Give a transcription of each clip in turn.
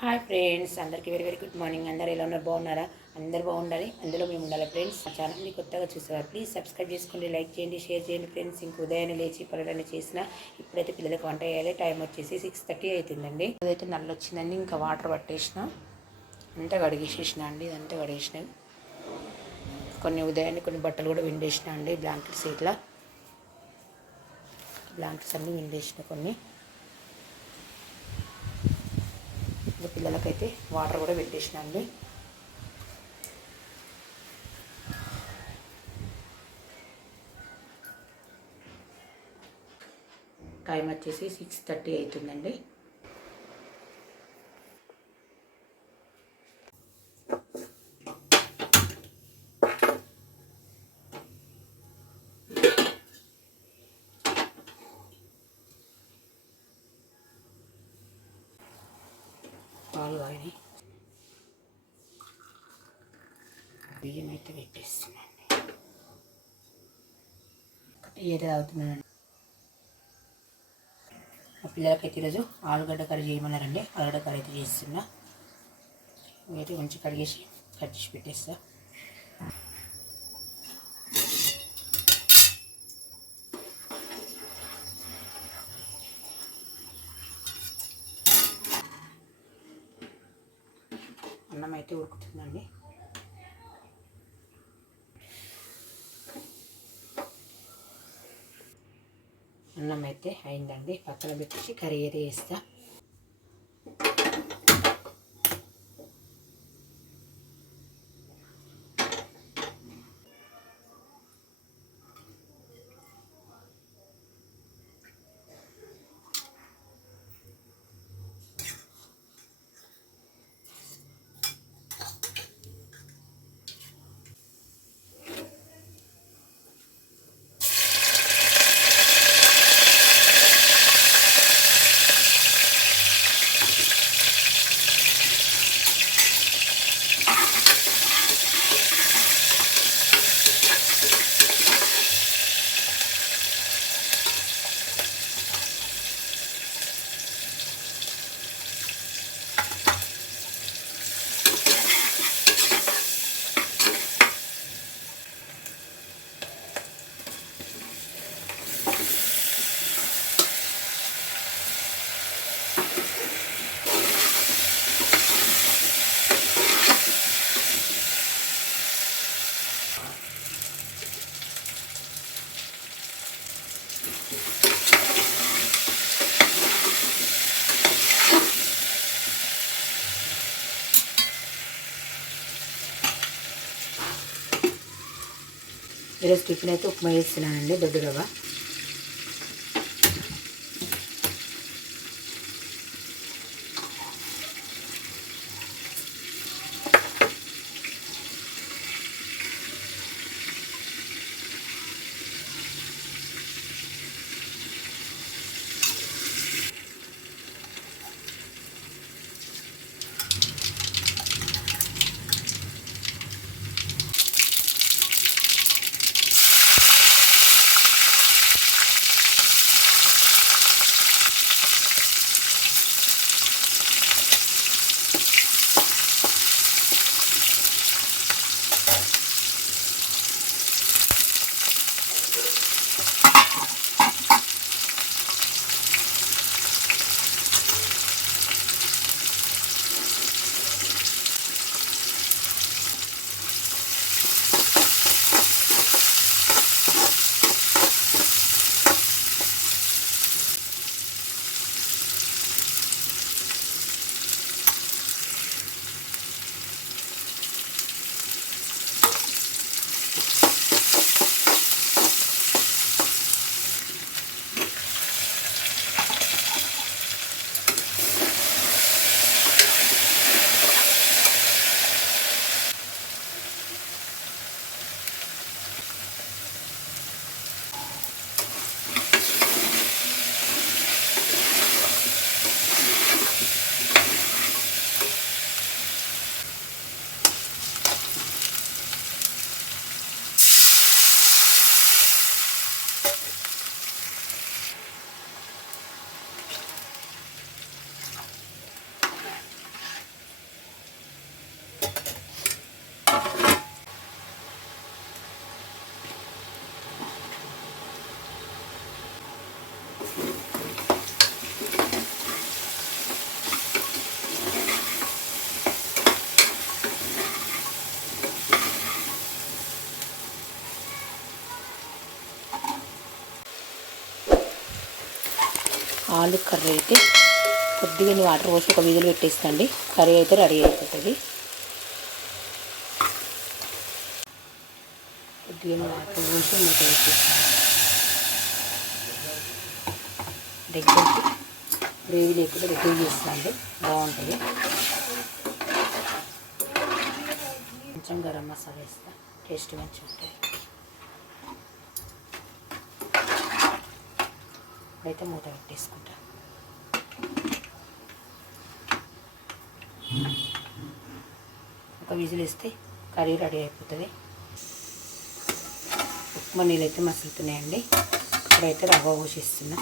Hi friends, అందరికీ very very good morning. అందరూ ఎలా ఉన్నారు? బాగున్నారా? అందరూ బాగుండాలి, అందులో మేము ఉండాలి. ఫ్రెండ్స్, మా ఛానల్ని కొత్తగా చూసేవారు ప్లీజ్ సబ్స్క్రైబ్ చేసుకోండి, లైక్ చేయండి, షేర్ చేయండి. ఫ్రెండ్స్, ఇంక ఉదయాన్నే లేచి పనులన్నీ చేసిన ఇప్పుడైతే పిల్లలకు వంట చేయాలి. టైం వచ్చేసి 6:30 అవుతుందండి. అదైతే నల్ల వచ్చిందండి, ఇంకా వాటర్ పట్టేసిన, అంతా కడిగేసేసిన అండి. ఇదంతా కడిగేసిన, కొన్ని ఉదయాన్నే కొన్ని బట్టలు కూడా విండేసిన అండి. బ్లాంకెట్స్ ఇట్లా బ్లాంకెట్స్ అన్నీ విండేసిన కొన్ని. ఇంకా పిల్లలకైతే వాటర్ కూడా పెట్టేసిన అండి. టైం వచ్చేసి 6:30 అవుతుందండి. పాలు కాగినాయి, బియ్యం అయితే పెట్టేస్తున్నాను. ఏది తాగుతున్నానండి. మా పిల్లలకైతే ఈరోజు ఆలుగడ్డ కర్రీ చేయమన్నారండి. ఆలుగడ్డ కర్రీ అయితే చేస్తున్నా. అయితే మంచి కడిగేసి కట్ చేసి పెట్టేస్తా. అన్నం అయితే ఉడుకుతుందండి. అన్నం అయితే అయిందండి, పక్కన పెట్టేసి కర్రీ అయితే వేస్తా. ఈరోజు టిఫిన్ అయితే ఉప్మా చేస్తున్నానండి, దొడ్డు రవ్వ. తాలింపు కర్రీ అయితే కొద్దిగా వాటర్ పోసి ఒక విజిల్ పెట్టేస్తండి. కర్రీ అయితే రెడీ అయిపోతుంది. కొద్దిగా వాటర్ పోసి మూత పెట్టేస్తాను. దగ్గరికి గ్రేవీ లేకుండా దగ్గర చేస్తాండి, బాగుంటుంది. కొంచెం గరం మసాలా వేస్తా, టేస్ట్ మంచిగా ఉంటుంది. ఇప్పుడైతే మూత పెట్టేసుకుంటా. ఒక విజిల్ వేస్తే కర్రీ రెడీ అయిపోతుంది. ఉప్మా నీళ్ళు అయితే మసులుతున్నాయండి. ఇప్పుడైతే రవ్వ పోసేస్తున్నా.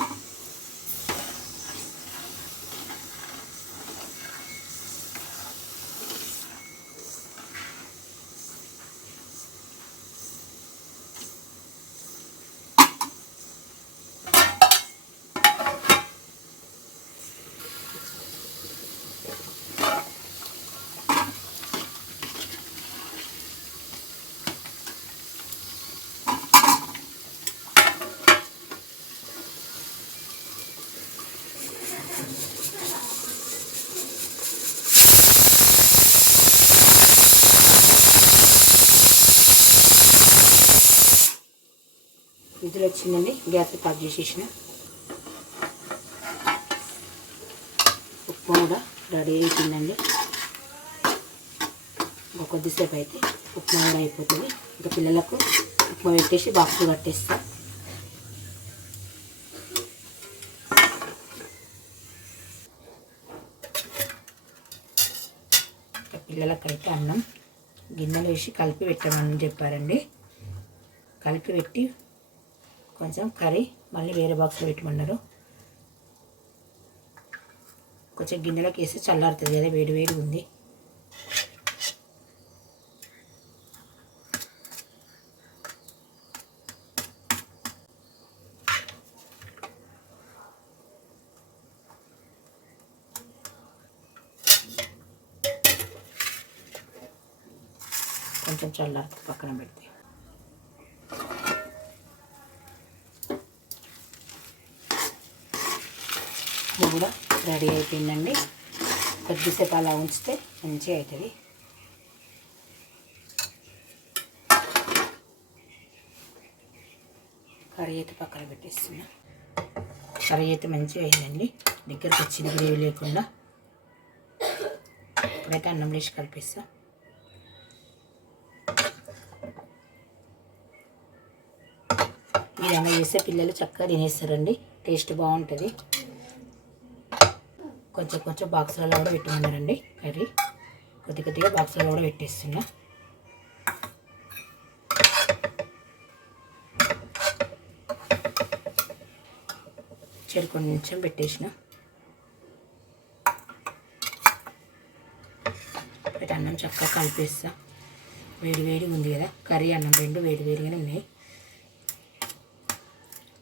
విజిల్ వచ్చిందండి, గ్యాస్ ఆఫ్ చేసేసిన. ఉప్మా కూడా రెడీ అయిపోయిందండి. ఒక కొద్దిసేపు అయితే ఉప్మా కూడా అయిపోతుంది. ఇంకా పిల్లలకు ఉప్మా పెట్టేసి బాక్స్లో కట్టేస్తా. ఇంకా పిల్లలకైతే అన్నం గిన్నెలో వేసి కలిపి పెట్టమని చెప్పారండి. కలిపి పెట్టి కొంచెం కర్రీ మళ్ళీ వేరే బాక్స్లో పెట్టమన్నారు. కొంచెం గిన్నెలోకి వేసి చల్లారుతుంది కదా, వేడి వేడి ఉంది. కొంచెం చల్లారుతుంది, పక్కన పెడితే. ఇది కూడా రెడీ అయిపోయిందండి. కొద్దిసేపు అలా ఉంచితే మంచిగా అవుతుంది. కర్రీ అయితే పక్కన పెట్టేస్తున్నా. కర్రీ అయితే మంచిగా అయిందండి, దగ్గరకు వచ్చింది గ్రేవీ లేకుండా. ఇప్పుడైతే అన్నం వేసి కలిపిస్తా. ఈ విధంగా చేస్తే పిల్లలు చక్కగా తినేస్తారండి, టేస్ట్ బాగుంటుంది. కొంచెం కొంచెం బాక్సులలో కూడా పెట్టమన్నారండి కర్రీ. కొద్ది కొద్దిగా బాక్సులలో కూడా పెట్టేస్తున్నా. చెరు కొంచెం పెట్టేసిన. పెట్టి అన్నం చక్కగా కలిపేస్తా. వేడి వేడి ఉంది కదా, కర్రీ అన్నం రెండు వేడి వేడిగానే ఉన్నాయి.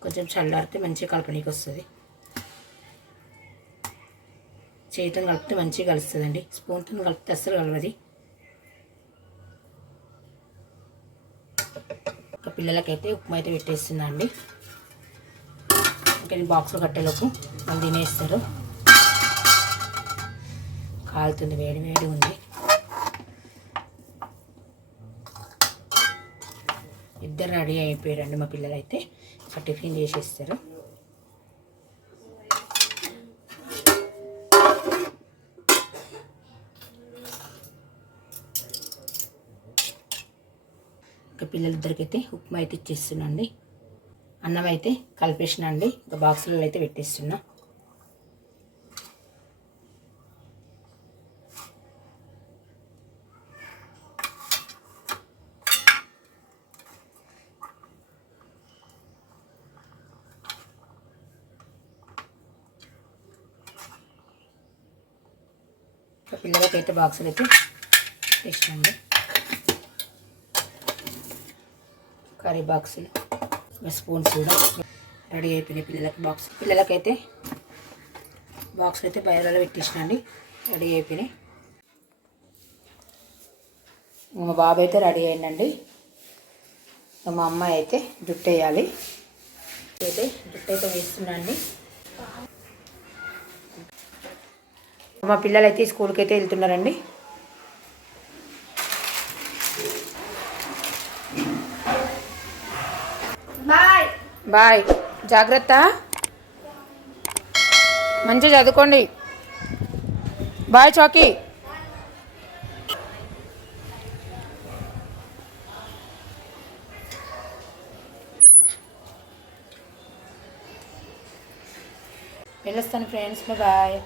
కొంచెం చల్లారితే మంచిగా కలపనీకి వస్తుంది. చేతితో కలిపితే మంచిగా కలుస్తుందండి, స్పూన్తో కలిపితే అస్సలు కలవది. ఇంకా పిల్లలకైతే ఉప్మా అయితే పెట్టేస్తున్నా అండి. ఇంకా బాక్స్లో కట్టేలోపు వాళ్ళు తినేస్తారు. కాలుతుంది, వేడి వేడి ఉంది. ఇద్దరు రెడీ అయిపోయారండి మా పిల్లలు అయితే. టిఫిన్ చేసేస్తారు. ఇంకా పిల్లలిద్దరికైతే ఉప్మా అయితే ఇచ్చేస్తున్నా అండి. అన్నం అయితే కలిపేసిన అండి. ఇంకా బాక్సులలో అయితే పెట్టేస్తున్నా. ఇంకా పిల్లలకైతే బాక్సులు అయితే వేసినండి. కర్రీ బాక్సులు స్పూన్స్ కూడా రెడీ అయిపోయినాయి పిల్లలకి. పిల్లలకైతే బాక్సులు అయితే బయలలో పెట్టేసినండి, రెడీ అయిపోయినాయి. మా బాబు అయితే రెడీ అయిందండి. మా అమ్మాయి అయితే జుట్టు వేయాలి. అయితే జుట్టు అయితే వేస్తున్నాండి. మా పిల్లలు అయితే స్కూల్కి అయితే వెళ్తున్నారండి. బాయ్ బాయ్, జాగ్రత్త, మంచిగా చదువుకోండి. బాయ్ చాకీ. వెళ్ళొస్తాను ఫ్రెండ్స్, బాయ్.